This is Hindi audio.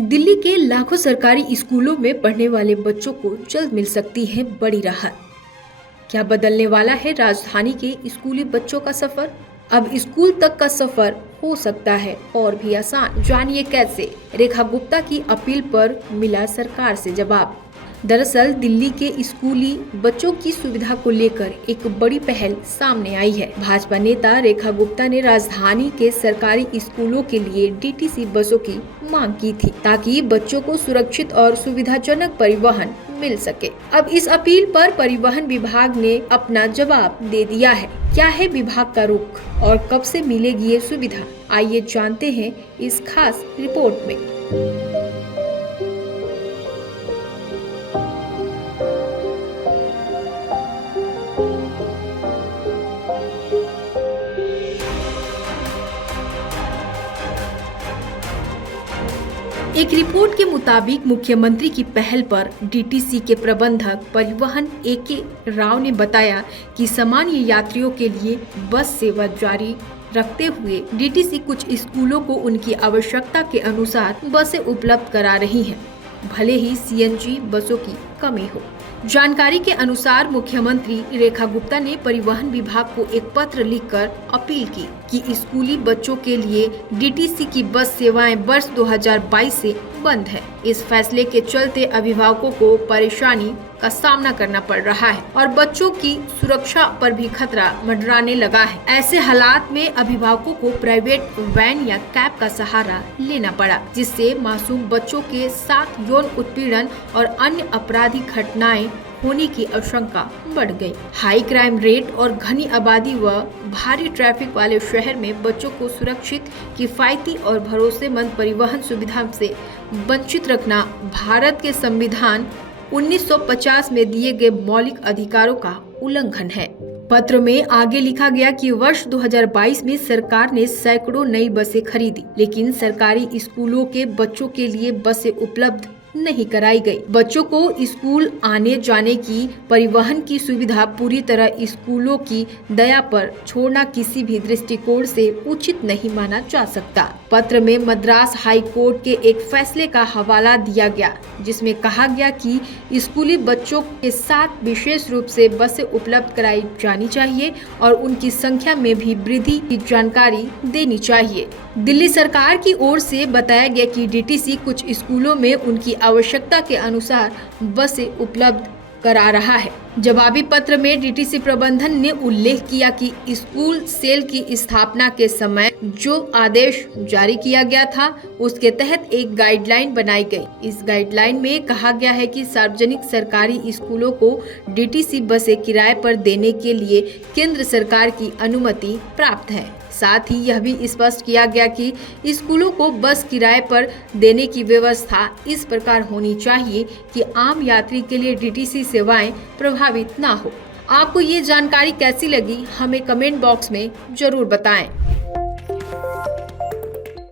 दिल्ली के लाखों सरकारी स्कूलों में पढ़ने वाले बच्चों को जल्द मिल सकती है बड़ी राहत। क्या बदलने वाला है राजधानी के स्कूली बच्चों का सफर? अब स्कूल तक का सफर हो सकता है और भी आसान। जानिए कैसे। रेखा गुप्ता की अपील पर मिला सरकार से जवाब। दरअसल दिल्ली के स्कूली बच्चों की सुविधा को लेकर एक बड़ी पहल सामने आई है। भाजपा नेता रेखा गुप्ता ने राजधानी के सरकारी स्कूलों के लिए डीटीसी बसों की मांग की थी, ताकि बच्चों को सुरक्षित और सुविधाजनक परिवहन मिल सके। अब इस अपील पर परिवहन विभाग ने अपना जवाब दे दिया है। क्या है विभाग का रुख और कब से मिलेगी ये सुविधा? आइए जानते हैं इस खास रिपोर्ट में। एक रिपोर्ट के मुताबिक मुख्यमंत्री की पहल पर डीटीसी के प्रबंधक परिवहन AK राव ने बताया कि सामान्य यात्रियों के लिए बस सेवा जारी रखते हुए डीटीसी कुछ स्कूलों को उनकी आवश्यकता के अनुसार बसें उपलब्ध करा रही हैं, भले ही CNG बसों की कमी हो। जानकारी के अनुसार मुख्यमंत्री रेखा गुप्ता ने परिवहन विभाग को एक पत्र लिखकर अपील की कि स्कूली बच्चों के लिए डीटीसी की बस सेवाएं वर्ष 2022 से बंद है। इस फैसले के चलते अभिभावकों को परेशानी का सामना करना पड़ रहा है और बच्चों की सुरक्षा पर भी खतरा मंडराने लगा है। ऐसे हालात में अभिभावकों को प्राइवेट वैन या कैब का सहारा लेना पड़ा, जिससे मासूम बच्चों के साथ यौन उत्पीड़न और अन्य आपराधिक घटनाएं होने की आशंका बढ़ गई। हाई क्राइम रेट और घनी आबादी व भारी ट्रैफिक वाले शहर में बच्चों को सुरक्षित, किफायती और भरोसेमंद परिवहन सुविधा से वंचित रखना भारत के संविधान 1950 में दिए गए मौलिक अधिकारों का उल्लंघन है। पत्र में आगे लिखा गया कि वर्ष 2022 में सरकार ने सैकड़ों नई बसें खरीदी, लेकिन सरकारी स्कूलों के बच्चों के लिए बसें उपलब्ध नहीं कराई गई। बच्चों को स्कूल आने जाने की परिवहन की सुविधा पूरी तरह स्कूलों की दया पर छोड़ना किसी भी दृष्टिकोण से उचित नहीं माना जा सकता। पत्र में मद्रास हाई कोर्ट के एक फैसले का हवाला दिया गया, जिसमें कहा गया कि स्कूली बच्चों के साथ विशेष रूप से बसें उपलब्ध कराई जानी चाहिए और उनकी संख्या में भी वृद्धि की जानकारी देनी चाहिए। दिल्ली सरकार की ओर से बताया गया कि डीटीसी कुछ स्कूलों में उनकी आवश्यकता के अनुसार बसें उपलब्ध करा रहा है। जवाबी पत्र में डीटीसी प्रबंधन ने उल्लेख किया कि स्कूल सेल की स्थापना के समय जो आदेश जारी किया गया था, उसके तहत एक गाइडलाइन बनाई गई। इस गाइडलाइन में कहा गया है कि सार्वजनिक सरकारी स्कूलों को डीटीसी बसें किराए पर देने के लिए केंद्र सरकार की अनुमति प्राप्त है। साथ ही यह भी स्पष्ट किया गया कि स्कूलों को बस किराए पर देने की व्यवस्था इस प्रकार होनी चाहिए कि आम यात्री के लिए डीटीसी सेवाएं प्रभावित ना हो। आपको ये जानकारी कैसी लगी, हमें कमेंट बॉक्स में जरूर बताएं।